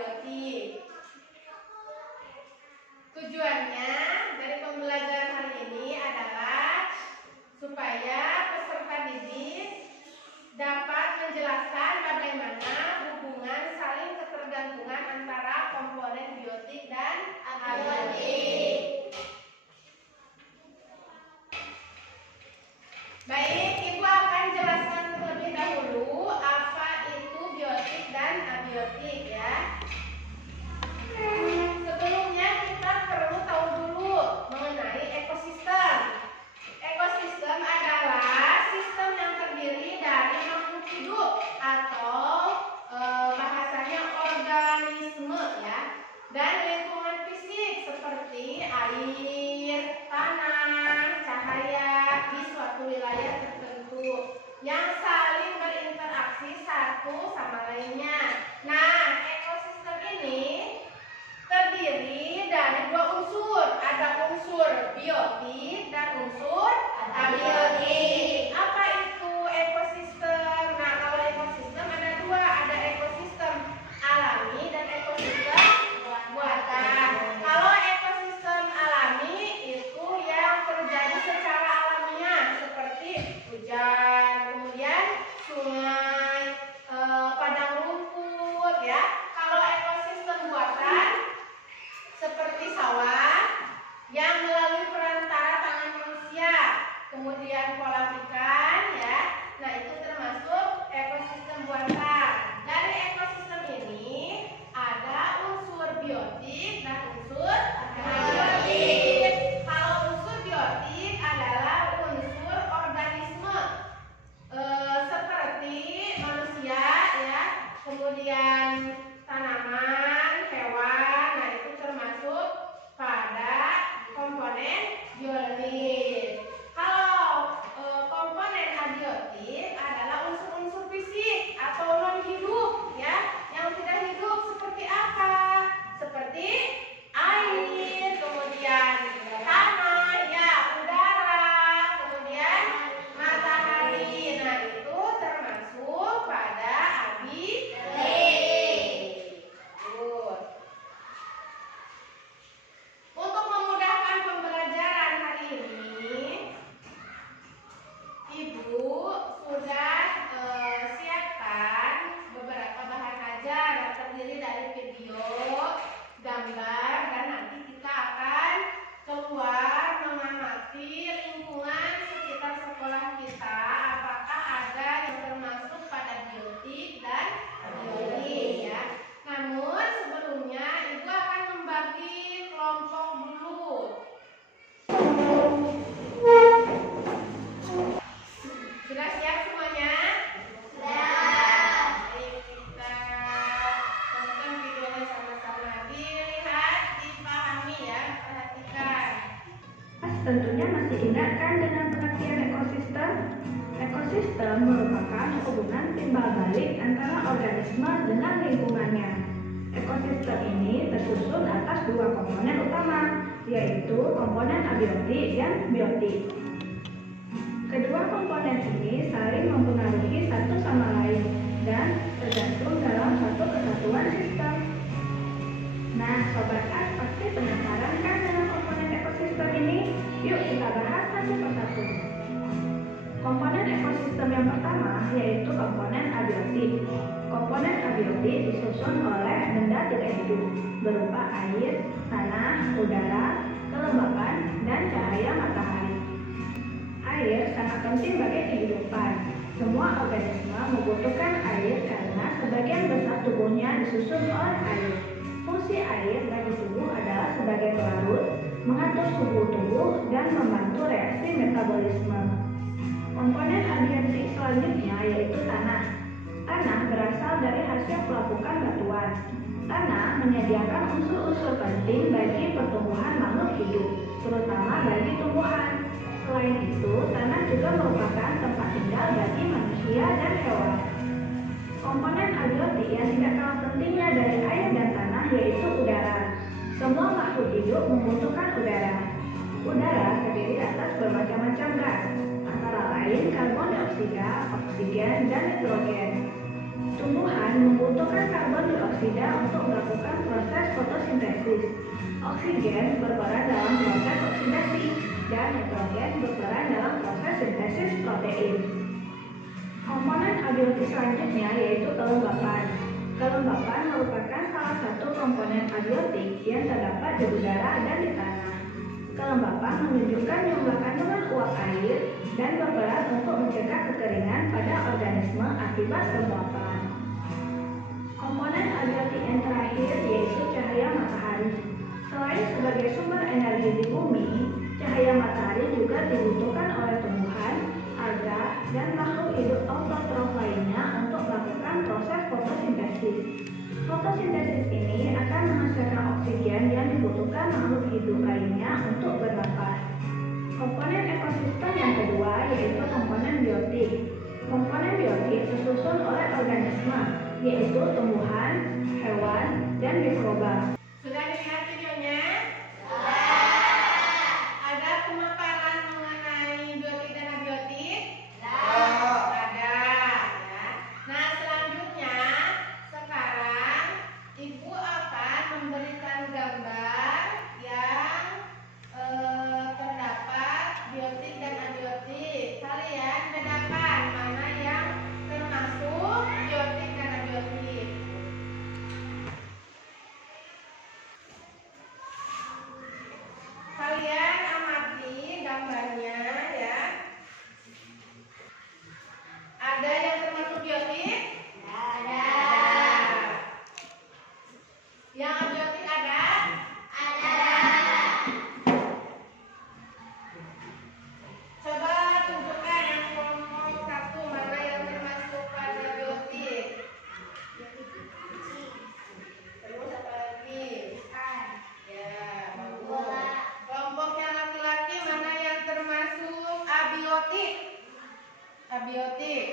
abiotik. Tujuannya dari pembelajaran hari ini adalah supaya peserta didik dapat menjelaskan bagaimana hubungan saling ketergantungan antara komponen biotik dan abiotik. Baik, Ibu akan jelaskan terlebih dahulu apa itu biotik dan abiotik ya. Sebelumnya kita perlu tahu dulu mengenai ekosistem. Ekosistem adalah sistem yang terdiri dari makhluk hidup atau bahasanya organisme ya, dan lingkungan fisik seperti air, tanah, cahaya di suatu wilayah tertentu yang saling berinteraksi satu sama lainnya. Nah, ekosistem ini terdiri dari dua unsur, ada unsur biotik dan unsur abiotik. Apa itu ekosistem? Nah, kalau ekosistem ada dua, ada ekosistem alami dan ekosistem buatan. Kalau ekosistem alami itu yang terjadi secara alamiah seperti hujan, kemudian sungai, padang rumput ya. Kalau ekosistem buatan seperti sawah yang melalui perantara tangan manusia, kemudian kolam ikan ya. Nah, itu termasuk ekosistem buatan. Dari ekosistem ini ada unsur biotik dan unsur abiotik. Kalau unsur biotik adalah unsur organisme seperti manusia ya, kemudian tanaman, hewan. Nah, itu termasuk pada komponen biotik. Kalau komponen abiotik adalah unsur-unsur fisik atau non hidup ya, yang tidak hidup seperti apa? Seperti air, kemudian tanah, ya, udara, kemudian matahari. Nah, itu termasuk pada abiotik. Untuk memudahkan pembelajaran hari ini, Ibu sudah siapkan beberapa bahan ajar yang terdiri dari video, gambar, dan nanti kita akan keluar mengamati lingkungan sekitar sekolah kita, apakah ada yang termasuk pada biotik dan abiotik ya. Namun sebelumnya Ibu akan membagi kelompok dulu. Sudah siap semuanya? Sudah. Baik, kita tonton videonya sama-sama. Dilihat, dipahami ya, perhatikan. Tentunya masih ingat kan dengan pengertian ekosistem? Ekosistem merupakan hubungan timbal balik antara organisme dengan lingkungannya. Ekosistem ini tersusun atas dua komponen utama, yaitu komponen abiotik dan biotik. Kedua komponen ini saling mempengaruhi satu sama lain dan tergantung dalam satu kesatuan sistem. Nah, Sobat As pasti penasaran kan dengan komponen ekosistem ini? Yuk kita bahas satu persatu. Komponen ekosistem yang pertama yaitu komponen abiotik. Komponen abiotik disusun oleh benda tidak hidup berupa air, tanah, udara, kelembapan, dan cahaya matahari. Air sangat penting bagi kehidupan. Semua organisme membutuhkan air karena sebagian besar tubuhnya disusun oleh air. Fungsi air bagi tubuh adalah sebagai pelarut, mengatur suhu tubuh, dan membantu reaksi metabolisme. Komponen abiotik selanjutnya yaitu tanah. Tanah berasal dari hasil pelapukan batuan. Tanah menyediakan unsur-unsur penting bagi pertumbuhan makhluk hidup, terutama bagi tumbuhan. Selain itu, tanah juga merupakan tempat tinggal bagi manusia dan hewan. Komponen abiotik yang tidak kalah pentingnya dari air dan tanah yaitu udara. Semua makhluk hidup membutuhkan udara. Udara terdiri atas bermacam-macam gas, antara lain karbon dioksida, oksigen, dan nitrogen. Tumbuhan membutuhkan karbon dioksida untuk melakukan proses fotosintesis. Oksigen berperan dalam proses oksidasi dan nitrogen berperan dalam proses sintesis protein. Komponen abiotik selanjutnya yaitu kelembapan. Kelembapan merupakan salah satu komponen abiotik yang terdapat di udara dan di tanah. Kelembapan menunjukkan jumlah kandungan uap air dan berperan untuk mencegah kekeringan pada organisme akibat kelembapan. Komponen abiotik yang terakhir yaitu cahaya matahari. Selain sebagai sumber energi di bumi, cahaya matahari juga dibutuhkan oleh tumbuhan, alga, dan makhluk hidup autotrof lainnya untuk melakukan proses fotosintesis. Fotosintesis ini akan menghasilkan oksigen yang dibutuhkan makhluk hidup lainnya untuk bernapas. Komponen ekosistem yang kedua yaitu komponen biotik. Komponen biotik tersusun oleh organisme, yaitu tumbuhan, hewan, dan mikroba. Sudah dilihat videonya? Ada pemaparan mengenai biotik dan abiotik? Ada, ya. Nah, selanjutnya sekarang Ibu akan memberikan gambar yang terdapat biotik dan abiotik. Kalian bedakan mana yang termasuk biotik dan abiotik. Kalian amati gambarnya ya. Ada yang termasuk biotik? Ada. Yang abiotik ada? Ada. Coba tunjukkan yang kelompok 1 mana yang termasuk pada biotik. Terus apa lagi? Ya, bagus. Kelompok yang laki-laki mana yang termasuk abiotik? Abiotik.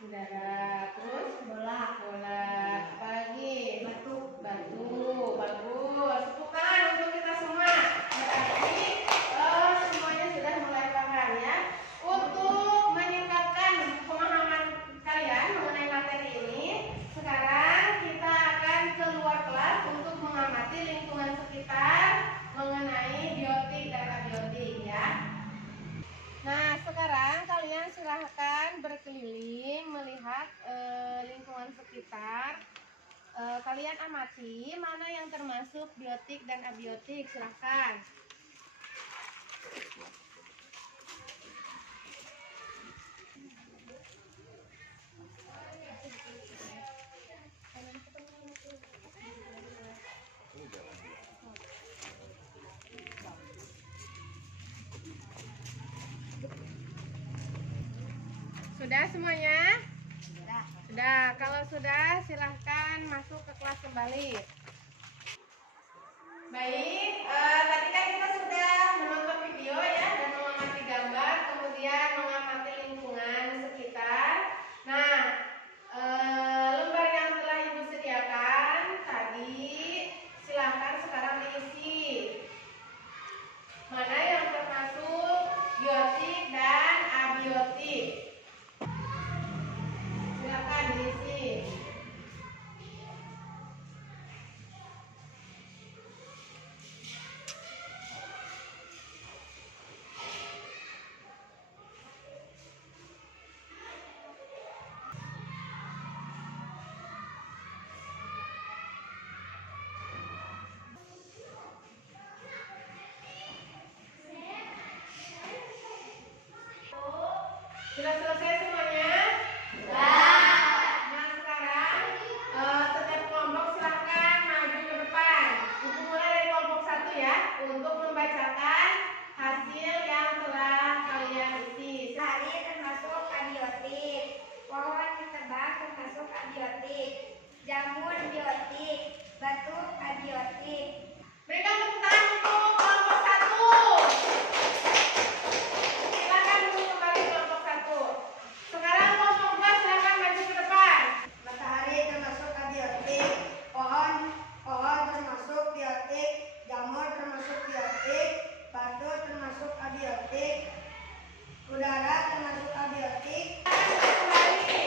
Udara. Terus bola. Apa lagi? Batu. Bagus. Tepuk tangan untuk kita semua. Berarti semuanya sudah mulai paham ya. Untuk meningkatkan pemahaman kalian mengenai materi ini, sekarang kita akan keluar kelas untuk mengamati lingkungan sekitar mengenai biotik dan abiotik ya. Nah, sekarang kalian silahkan berkeliling melihat lingkungan sekitar. Kalian amati mana yang termasuk biotik dan abiotik. Silahkan. Sudah semuanya? Sudah. Kalau sudah, silahkan masuk ke kelas kembali. Baik, tadi kan kita sudah menonton video ya dan mengamati gambar, kemudian mengamati lingkungan sekitar. Nah, lembar yang telah Ibu sediakan tadi, silahkan sekarang diisi. Mana yang termasuk biotik dan abiotik? Silakan diisi. Sudah selesai semuanya? Nah, sekarang setiap kelompok silahkan maju ke depan. Ibu mulai dari kelompok 1 ya, untuk membacakan hasil yang telah kalian isi. Hari termasuk abiotik, pohon ditebang termasuk abiotik, jamur biotik, batu abiotik. Berikan tepuk tangan untuk kelompok 1. Silakan duduk kembali kelompok 1. Sekarang kelompok 2 silakan maju ke depan. Matahari termasuk abiotik, pohon termasuk biotik, jamur termasuk biotik, batu termasuk abiotik, udara termasuk abiotik. Kembali.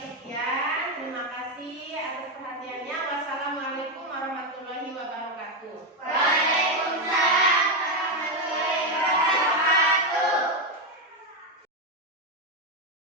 balik ya.